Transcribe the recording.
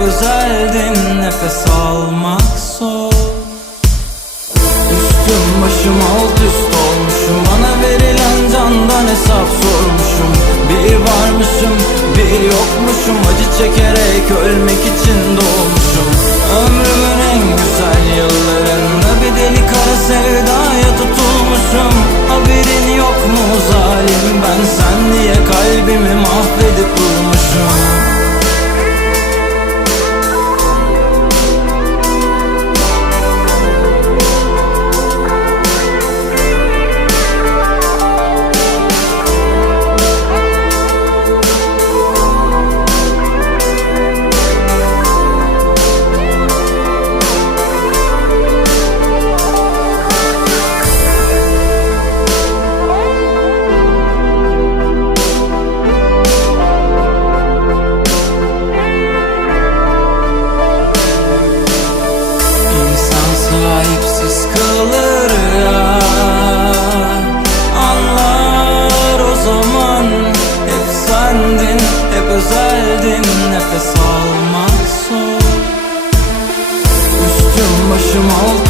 özeldin Nefes almak zor. Üstüm başım alt üst olmuşum Bana verilen candan hesap sormuşum. Bir varmışım bir yokmuşum Acı çekerek ölmek için doğmuşum